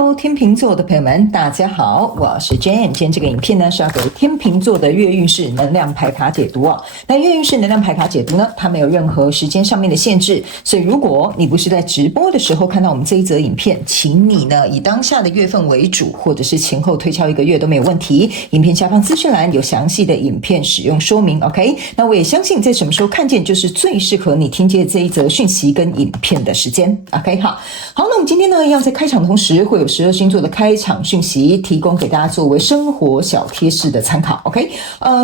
Hello， 天秤座的朋友们，大家好，我是 Jane。今天这个影片呢是要给天秤座的月运势能量牌卡解读哦。那月运势能量牌卡解读呢，它没有任何时间上面的限制，所以如果你不是在直播的时候看到我们这一则影片，请你呢以当下的月份为主，或者是前后推敲一个月都没有问题。影片下方资讯栏有详细的影片使用说明 ，OK？ 那我也相信在什么时候看见就是最适合你听见这一则讯息跟影片的时间 ，OK？ 好，那我们今天呢要在开场的同时会有12星座的开场讯息提供给大家作为生活小贴士的参考 ，OK？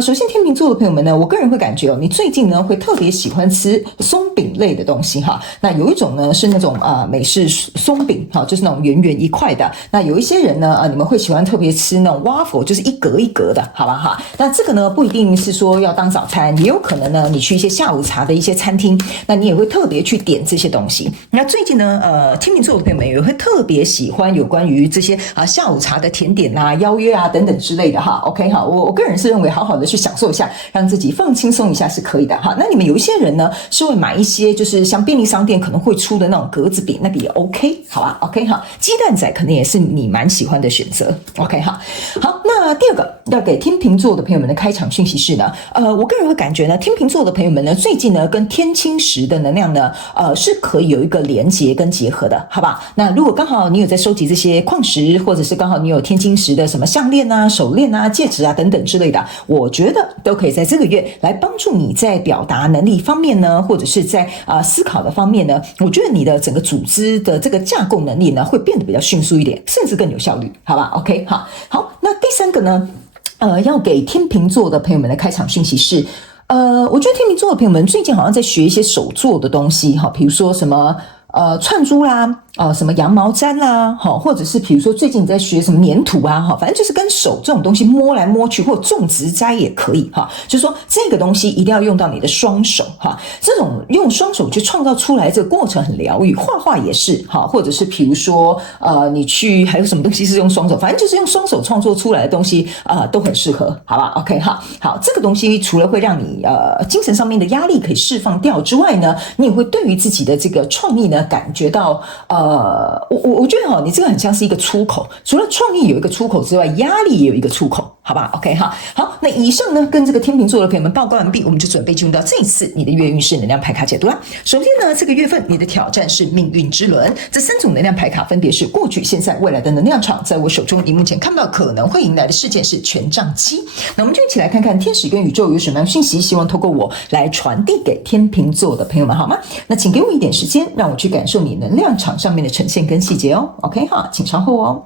首先天秤座的朋友们呢，我个人会感觉你最近呢会特别喜欢吃松饼类的东西哈。那有一种呢是那种美式松饼哈，就是那种圆圆一块的。那有一些人呢你们会喜欢特别吃那种 waffle， 就是一格一格的，好吧哈。那这个呢不一定是说要当早餐，也有可能呢你去一些下午茶的一些餐厅，那你也会特别去点这些东西。那最近呢天秤座的朋友们也会特别喜欢有关于这些下午茶的甜点啊、邀约啊等等之类的哈。OK 哈，我个人是认为好好的去享受一下，让自己放轻松一下是可以的哈。那你们有一些人呢是会买一些就是像便利商店可能会出的那种格子饼，那个也 OK 好吧 ？OK 哈，鸡蛋仔可能也是你蛮喜欢的选择。OK 哈，好，那第二个要给天秤座的朋友们的开场讯息是呢，我个人会感觉呢，天秤座的朋友们呢最近呢跟天青石的能量呢是可以有一个连结跟结合的，好吧？那如果刚好你有在收集这些矿石，或者是刚好你有天青石的什么项链啊、手链啊、戒指啊等等之类的，我觉得都可以在这个月来帮助你在表达能力方面呢，或者是在思考的方面呢，我觉得你的整个组织的这个架构能力呢会变得比较迅速一点，甚至更有效率，好吧 ？OK， 好，那第三个呢，要给天秤座的朋友们的开场讯息是，我觉得天秤座的朋友们最近好像在学一些手做的东西哈，比如说什么串珠啦。什么羊毛毡啦，或者是比如说最近你在学什么粘土啊，反正就是跟手这种东西摸来摸去，或者种植栽也可以哈。就是说这个东西一定要用到你的双手哈，这种用双手去创造出来这个过程很疗愈。画画也是哈，或者是比如说你去还有什么东西是用双手，反正就是用双手创作出来的东西都很适合，好吧 ？OK 哈，好，这个东西除了会让你精神上面的压力可以释放掉之外呢，你也会对于自己的这个创意呢感觉到我觉得你这个很像是一个出口，除了创意有一个出口之外，压力也有一个出口，好吧 ？OK 哈，好，那以上呢跟这个天秤座的朋友们报告完毕，我们就准备进入到这一次你的月运势能量牌卡解读啦。首先呢，这个月份你的挑战是命运之轮，这3种能量牌卡分别是过去、现在、未来的能量场。在我手中，你目前看到可能会迎来的事件是权杖7。那我们就一起来看看天使跟宇宙有什么样的讯息，希望透过我来传递给天秤座的朋友们，好吗？那请给我一点时间，让我去感受你能量场上面的呈现跟细节哦。OK 哈，请稍后哦。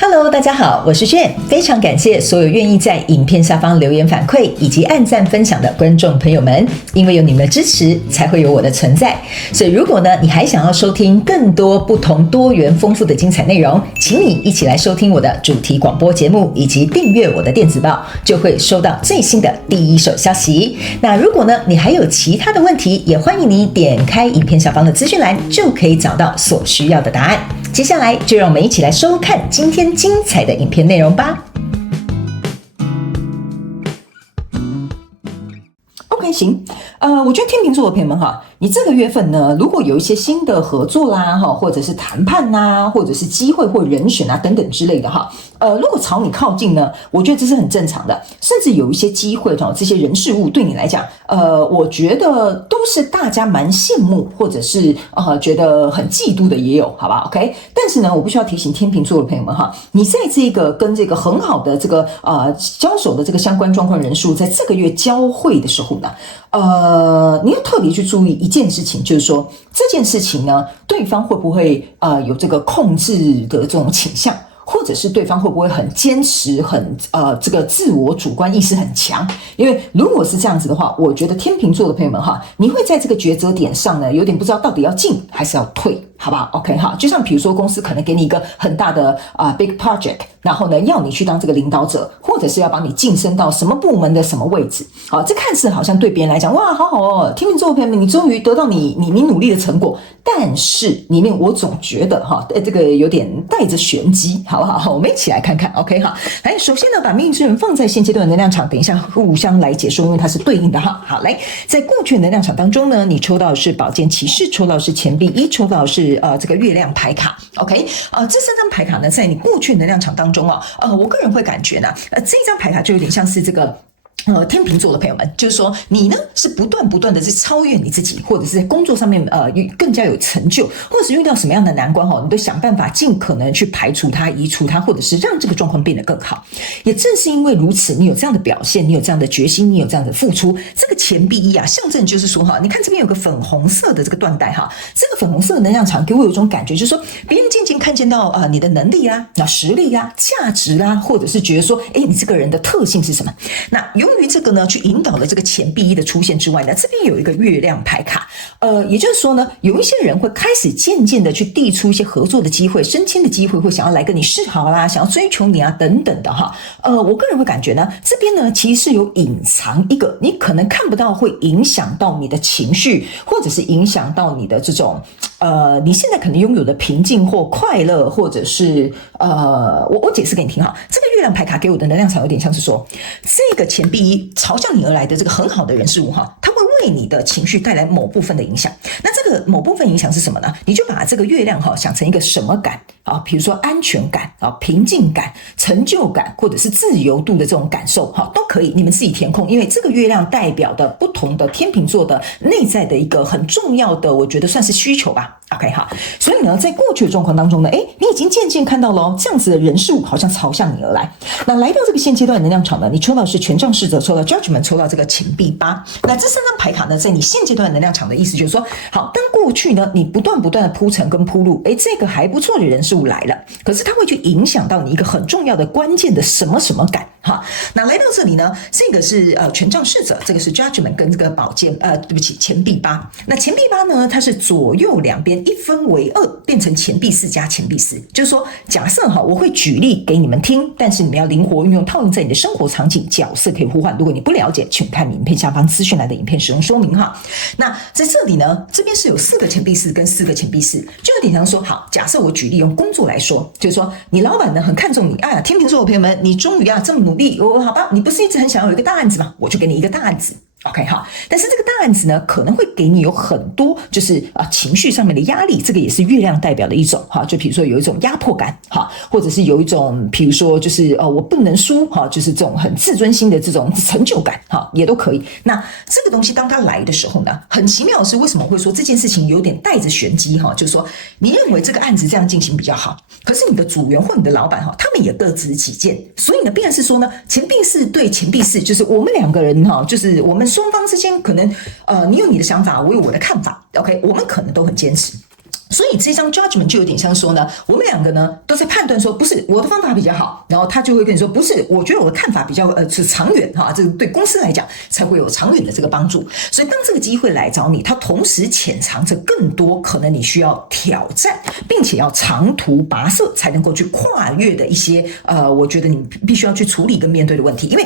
Hello， 大家好，我是 Jane， 非常感谢所有愿意在影片下方留言反馈以及按赞分享的观众朋友们，因为有你们的支持，才会有我的存在。所以如果呢，你还想要收听更多不同多元丰富的精彩内容，请你一起来收听我的主题广播节目，以及订阅我的电子报，就会收到最新的第一手消息。那如果呢，你还有其他的问题，也欢迎你点开影片下方的资讯栏，就可以找到所需要的答案。接下来就让我们一起来收看今天精彩的影片内容吧。OK， 行，我觉得天秤座的朋友们哈，你这个月份呢，如果有一些新的合作啦，或者是谈判啦，或者是机会或人选啊等等之类的哈，如果朝你靠近呢，我觉得这是很正常的，甚至有一些机会这些人事物对你来讲，我觉得都是大家蛮羡慕或者是觉得很嫉妒的也有，好吧 ？OK， 但是呢，我必须要提醒天秤座的朋友们哈，你在这个跟这个很好的这个交手的这个相关状况人数，在这个月交汇的时候呢，你要特别去注意一件事情，就是说这件事情呢，对方会不会有这个控制的这种倾向，或者是对方会不会很坚持，很这个自我主观意识很强？因为如果是这样子的话，我觉得天秤座的朋友们哈，你会在这个抉择点上呢，有点不知道到底要进还是要退。好不好 ？OK 哈，就像比如说公司可能给你一个很大的big project， 然后呢要你去当这个领导者，或者是要帮你晋升到什么部门的什么位置，好，这看似好像对别人来讲哇好好哦，天秤座的朋友们，你终于得到你努力的成果，但是里面我总觉得这个有点带着玄机，好不好好，我们一起来看看 OK 哈。来，首先呢，把命运之轮放在现阶段的能量场，等一下互相来解说，因为它是对应的哈。好，来，在过去的能量场当中呢，你抽到的是宝剑骑士，抽到的是钱币一，抽到的是这个月亮牌卡 OK 这三张牌卡呢，在你过去的能量场当中我个人会感觉呢这张牌卡就有点像是这个天秤座的朋友们，就是说你呢是不断的去超越你自己，或者是在工作上面更加有成就，或者是遇到什么样的难关你都想办法尽可能去排除它、移除它，或者是让这个状况变得更好。也正是因为如此，你有这样的表现，你有这样的决心，你有这样的付出，这个钱币一象征就是说你看这边有个粉红色的这个缎带这个粉红色的能量场给我有一种感觉，就是说别人渐渐看见到你的能力实力价值或者是觉得说你这个人的特性是什么。那由于这个呢，去引导了这个钱币一的出现之外呢，这边有一个月亮牌卡，也就是说呢，有一些人会开始渐渐的去递出一些合作的机会、升迁的机会，或想要来跟你示好啦，想要追求你等等的我个人会感觉呢，这边呢其实是有隐藏一个你可能看不到，会影响到你的情绪，或者是影响到你的这种你现在可能拥有的平静或快乐，或者是我解释给你听这个月亮牌卡给我的能量场有点像是说，这个钱币一朝向你而来的这个很好的人事物它会为你的情绪带来某部分的影响。那这个某部分影响是什么呢？你就把这个月亮想成一个什么感比如说安全感平静感、成就感，或者是自由度的这种感受都可以，你们自己填空。因为这个月亮代表的不同的天秤座的内在的一个很重要的，我觉得算是需求吧。OK 好，所以呢，在过去的状况当中呢，你已经渐渐看到了这样子的人事物好像朝向你而来。那来到这个现阶段的能量场呢，你抽到的是权杖侍者，抽到 Judgment， 抽到这个钱币八。那这三张牌卡呢，在你现阶段的能量场的意思就是说，好，当过去呢，你不断的铺陈跟铺路，这个还不错的人事物来了，可是它会去影响到你一个很重要的关键的什么什么感那来到这里呢，这个是权杖侍者，这个是 Judgment 跟这个宝剑对不起，钱币八。那钱币八呢，它是左右两边一分为二，变成钱币四加钱币四。就是说，假设我会举例给你们听，但是你们要灵活运用，套用在你的生活场景，角色可以互换。如果你不了解，请看影片下方资讯栏的影片使用说明那在这里呢，这边是有4个钱币四跟4个钱币四，就有点像说，好，假设我举例用工作来说，就是说你老板呢很看重你，天秤座的朋友们，你终于这么努力，好吧，你不是一直很想要有一个大案子吗？我就给你一个大案子。OK 好，但是这个大案子呢，可能会给你有很多就是情绪上面的压力，这个也是月亮代表的一种就比如说有一种压迫感或者是有一种比如说就是我不能输就是这种很自尊心的这种成就感也都可以。那这个东西当它来的时候呢，很奇妙的是为什么会说这件事情有点带着玄机就是说你认为这个案子这样进行比较好，可是你的组员或你的老板他们也各执己见，所以呢，必然是说呢，钱币四对钱币四，就是我们两个人就是我们双方之间可能你有你的想法，我有我的看法 OK， 我们可能都很坚持。所以这张 judgment 就有点像说呢，我们两个呢都在判断说，不是我的方法比较好，然后他就会跟你说，不是，我觉得我的看法比较是长远这个对公司来讲才会有长远的这个帮助。所以当这个机会来找你，它同时潜藏着更多可能你需要挑战，并且要长途跋涉才能够去跨越的一些我觉得你必须要去处理跟面对的问题。因为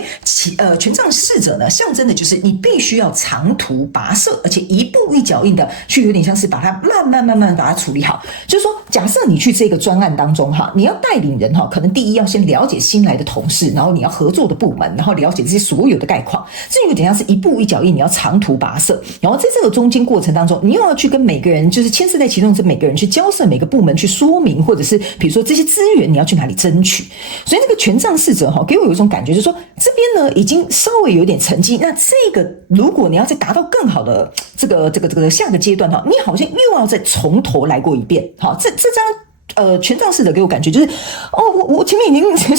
权杖侍者呢，象征的就是你必须要长途跋涉，而且一步一脚印的去，有点像是把它慢慢把它处理好。就是说，假设你去这个专案当中你要带领人可能第一要先了解新来的同事，然后你要合作的部门，然后了解这些所有的概况，这有点像是一步一脚印，你要长途跋涉。然后在这个中间过程当中，你又要去跟每个人就是牵涉在其中的每个人去交涉，每个部门去说明，或者是比如说这些资源你要去哪里争取。所以这个权杖侍者给我有一种感觉，就是说这边呢已经稍微有点成绩，那这个如果你要再达到更好的这个下个阶段你好像又要再从头来过一遍。这张权杖侍者给我感觉就是我前面已经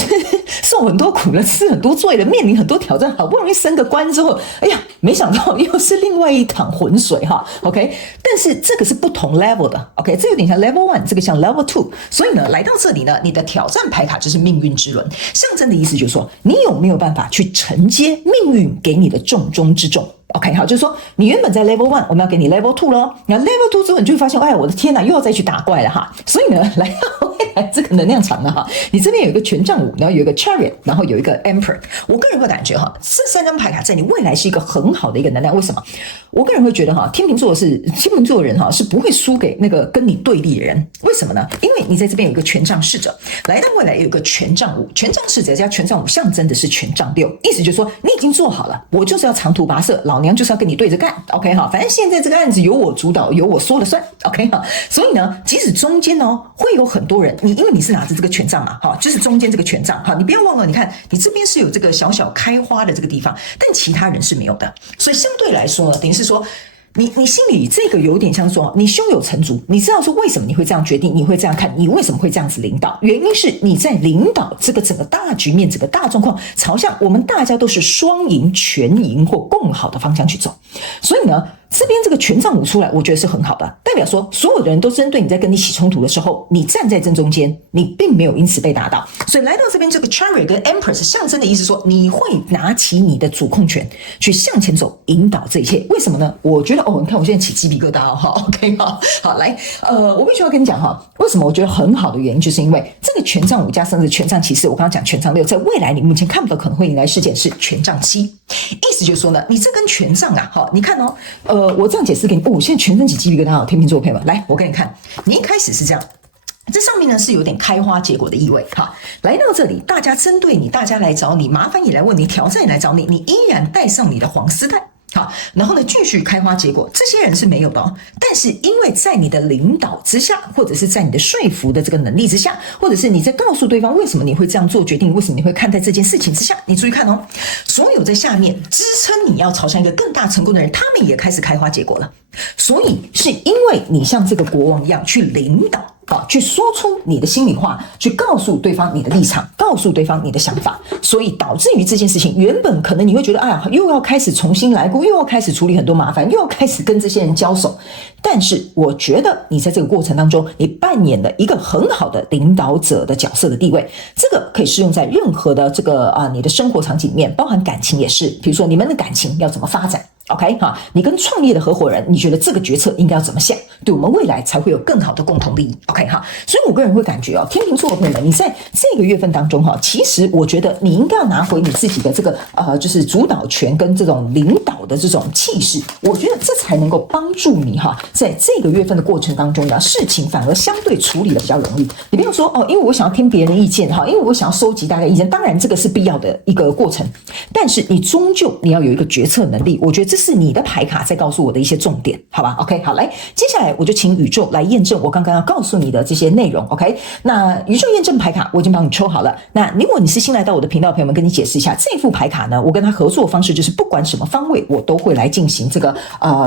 受很多苦了，吃很多罪了，面临很多挑战，好不容易升个官之后，哎呀，没想到又是另外一趟浑水OK， 但是这个是不同 level 的 OK， 这有点像 level 1， 这个像 level 2。所以呢，来到这里呢，你的挑战牌卡就是命运之轮，象征的意思就是说，你有没有办法去承接命运给你的重中之重。OK 好，就是说你原本在 level 1， 我们要给你 level 2咯，然后 level 2之后你就会发现，哎，我的天哪，又要再去打怪了所以呢，来到未来这个能量场呢你这边有一个权杖五，然后有一个 chariot， 然后有一个 emperor。我个人会感觉这3张牌卡在你未来是一个很好的一个能量。为什么？我个人会觉得天秤座的人是不会输给那个跟你对立的人。为什么呢？因为你在这边有一个权杖侍者，来到未来有一个权杖五，权杖侍者加权杖五象征的是权杖六，意思就是说你已经做好了，我就是要长途跋涉，老娘就是要跟你对着干 ，OK 反正现在这个案子由我主导，由我说了算 ，OK 所以呢，即使中间会有很多人，因为你是拿着这个权杖嘛，就是中间这个权杖，你不要忘了，你看你这边是有这个小小开花的这个地方，但其他人是没有的，所以相对来说呢，等于是说。你心里这个有点像说你胸有成竹，你知道说为什么你会这样决定，你会这样看，你为什么会这样子领导？原因是你在领导这个整个大局面、整个大状况朝向我们大家都是双赢、全赢或共好的方向去走。所以呢，这边这个权杖五出来，我觉得是很好的，代表说所有的人都针对你在跟你起冲突的时候，你站在正中间，你并没有因此被打倒。所以来到这边这个 Chariot 跟 Empress 象征的意思说，你会拿起你的主控权去向前走，引导这一切。为什么呢？我觉得你看我现在起鸡皮疙瘩OK 好来我必须要跟你讲为什么我觉得很好的原因，就是因为这个权杖五加上这个权杖骑士，我刚刚讲权杖六，在未来你目前看不到可能会迎来事件是权杖七，意思就是说呢，你这根权杖你看我这样解释给你，我现在全身起鸡皮疙瘩天秤座朋友们，来，我给你看，你一开始是这样。这上面呢是有点开花结果的意味来到这里，大家针对你，大家来找你，麻烦也来问你，挑战也来找你，你依然带上你的黄丝带然后呢继续开花结果，这些人是没有的但是因为在你的领导之下，或者是在你的说服的这个能力之下，或者是你在告诉对方为什么你会这样做决定，为什么你会看待这件事情之下，你注意看所有在下面支撑你要朝向一个更大成功的人，他们也开始开花结果了。所以是因为你像这个国王一样去领导去说出你的心里话，去告诉对方你的立场，告诉对方你的想法，所以导致于这件事情原本可能你会觉得又要开始重新来过，又要开始处理很多麻烦，又要开始跟这些人交手，但是我觉得你在这个过程当中，你扮演了一个很好的领导者的角色的地位，这个可以适用在任何的这个你的生活场景里面，包含感情也是，比如说你们的感情要怎么发展，OK 你跟创业的合伙人，你觉得这个决策应该要怎么下，对我们未来才会有更好的共同利益 OK 所以我个人会感觉天秤座的朋友们，你在这个月份当中其实我觉得你应该要拿回你自己的这个就是主导权跟这种领导的这种气势，我觉得这才能够帮助你在这个月份的过程当中呢，事情反而相对处理的比较容易。你不要说因为我想要听别人的意见因为我想要收集大家意见，当然这个是必要的一个过程，但是你终究你要有一个决策能力，我觉得这是你的牌卡在告诉我的一些重点，好吧 OK 好，来接下来我就请宇宙来验证我刚刚要告诉你的这些内容 OK。 那宇宙验证牌卡我已经帮你抽好了，那如果你是新来到我的频道的朋友们，跟你解释一下，这副牌卡呢，我跟他合作的方式就是不管什么方位我都会来进行这个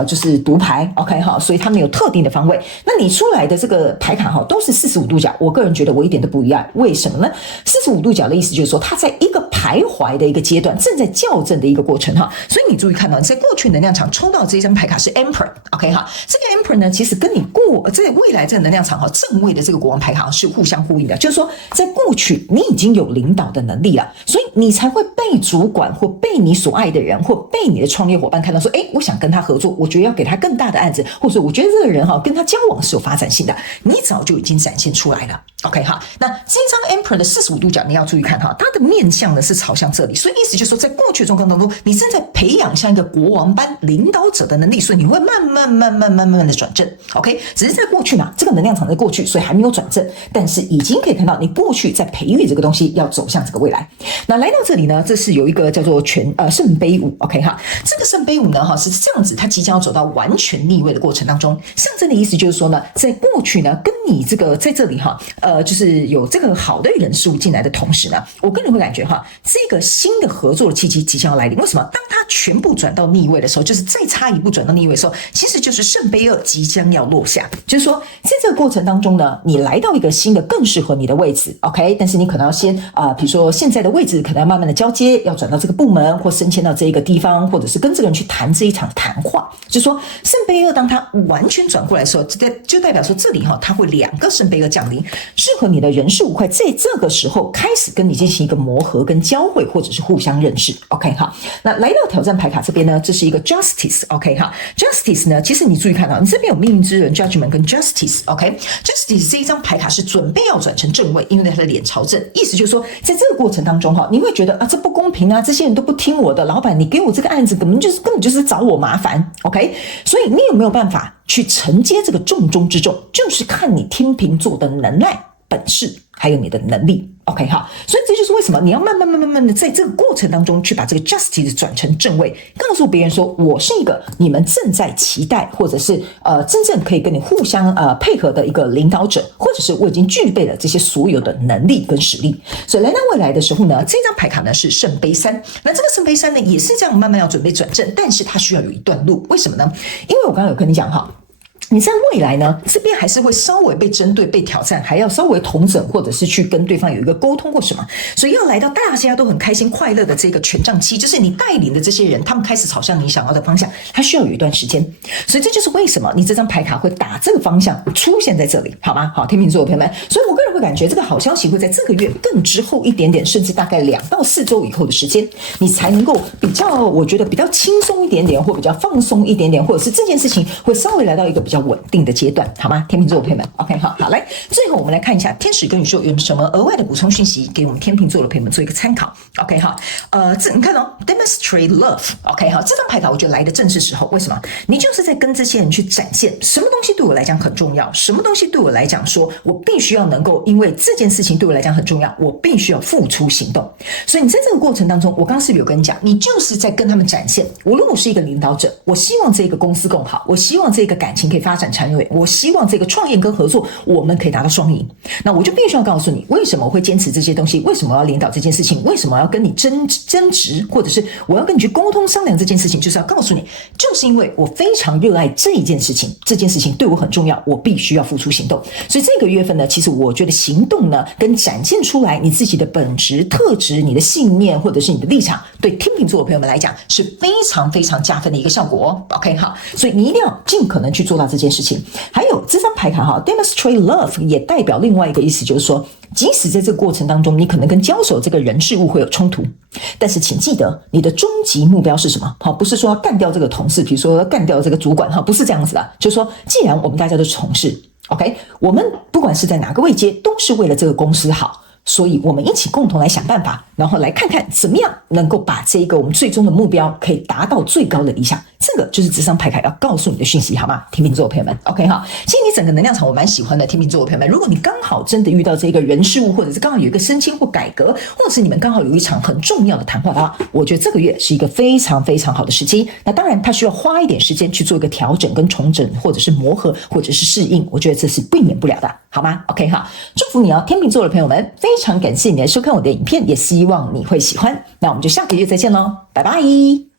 就是读牌 OK 所以它没有特定的方位，那你出来的这个牌卡都是45度角，我个人觉得我一点都不意外，为什么呢？45度角的意思就是说它在一个徘徊的一个阶段，正在校正的一个过程所以你注意看到你在过去能量场抽到这张牌卡是 Emperor OK 这个 Emperor 呢其实跟你在未来这个能量场正位的这个国王牌卡是互相呼应的，就是说在过去你已经有领导的能力了，所以你才会被主管或被你所爱的人或被你的创业伙伴看到说我想跟他合作，我觉得要给他更大的案子，或者我觉得这个人跟他交往是有发展性的，你早就已经展现出来了 OK 那这张 Emperor 的45度角你要注意看它的面向呢是朝向这里，所以意思就是说在过去的状况当中你正在培养像一个国王般领导者的能力，所以你会慢慢的转正 OK， 只是在过去嘛，这个能量场在过去，所以还没有转正，但是已经可以看到你过去在培育这个东西要走向这个未来。那来到这里呢，这是有一个叫做圣杯五 OK 这个圣杯五呢是这样子，它即将要走到完全逆位的过程当中，象征的意思就是说呢，在过去呢跟你这个在这里就是有这个好的人事物进来的同时呢，我个人会感觉这个新的合作的契机即将要来临。为什么？当它全部转到逆位的时候，就是再差一步转到逆位的时候，其实就是圣杯二即将要落下，就是说在这个过程当中呢，你来到一个新的更适合你的位置 OK， 但是你可能要先比如说现在的位置可能要慢慢的交接，要转到这个部门或升迁到这一个地方，或者是跟这个人去谈这一场谈话，就是说圣杯二当它完全转过来的时候，就代表说这里它会两个圣杯二降临，适合你的人事物会在这个时候开始跟你进行一个磨合跟交汇，或者是互相认识。 OK 哈，那来到挑战牌卡这边呢，这是一个 Justice。 OK 哈， Justice 呢，其实你注意看到你这边有命运之人 Judgment 跟 Justice。 OK， Justice 这一张牌卡是准备要转成正位，因为他的脸朝正，意思就是说在这个过程当中你会觉得这不公平啊，这些人都不听我的，老板你给我这个案子根本就是找我麻烦。 OK， 所以你有没有办法去承接这个重中之重，就是看你天秤座的能耐、本事还有你的能力。 OK 好，所以这就是为什么你要慢慢的在这个过程当中去把这个 Justice 转成正位，告诉别人说我是一个你们正在期待或者是真正可以跟你互相配合的一个领导者，或者是我已经具备了这些所有的能力跟实力。所以来到未来的时候呢，这张牌卡呢是圣杯三，那这个圣杯三呢也是这样慢慢要准备转正，但是它需要有一段路。为什么呢？因为我刚刚有跟你讲你在未来呢，这边还是会稍微被针对、被挑战，还要稍微统整，或者是去跟对方有一个沟通或什么，所以要来到大家都很开心、快乐的这个权杖七，就是你带领的这些人，他们开始朝向你想要的方向，它需要有一段时间。所以这就是为什么你这张牌卡会打这个方向出现在这里，好吗？好，天秤座的朋友们，所以我个人会感觉这个好消息会在这个月更之后一点点，甚至大概2到4周以后的时间，你才能够比较，我觉得比较轻松一点点，或比较放松一点点，或者是这件事情会稍微来到一个比较稳定的阶段，好吗？天秤座的朋友们 ，OK， 好，来，最后我们来看一下天使跟宇宙有什么额外的补充讯息，给我们天秤座的朋友们做一个参考。OK， 好，你看demonstrate love。OK， 好，这张牌卡我觉得来的正是时候，为什么？你就是在跟这些人去展现什么东西对我来讲很重要，什么东西对我来讲说我必须要能够，因为这件事情对我来讲很重要，我必须要付出行动。所以你在这个过程当中，我刚刚是不是有跟你讲，你就是在跟他们展现，我如果是一个领导者，我希望这个公司更好，我希望这个感情可以发展长远，我希望这个创业跟合作我们可以达到双赢。那我就必须要告诉你，为什么我会坚持这些东西，为什么我要领导这件事情，为什么我要跟你争执，或者是我要跟你去沟通商量这件事情，就是要告诉你，就是因为我非常热爱这一件事情，这件事情对我很重要，我必须要付出行动。所以这个月份呢，其实我觉得行动呢，跟展现出来你自己的本质特质、你的信念或者是你的立场，对天秤座的朋友们来讲是非常非常加分的一个效果。OK， 好，所以你一定要尽可能去做到这件事情。还有这张牌卡demonstrate love 也代表另外一个意思，就是说即使在这个过程当中你可能跟交手这个人事物会有冲突，但是请记得你的终极目标是什么？不是说要干掉这个同事，比如说干掉这个主管，不是这样子的，就是说既然我们大家都是同事， OK， 我们不管是在哪个位阶都是为了这个公司好，所以我们一起共同来想办法，然后来看看怎么样能够把这个我们最终的目标可以达到最高的理想。这个就是这张牌卡要告诉你的讯息，好吗？天秤座的朋友们 OK 好，其实你整个能量场我蛮喜欢的，天秤座的朋友们，如果你刚好真的遇到这个人事物，或者是刚好有一个升迁或改革，或者是你们刚好有一场很重要的谈话的话，我觉得这个月是一个非常非常好的时机。那当然它需要花一点时间去做一个调整跟重整，或者是磨合，或者是适应，我觉得这是避免不了的，好吗？ OK 好，祝福你天秤座的朋友们，非常感谢你来收看我的影片，也希望你会喜欢。那我们就下个月再见咯，拜拜。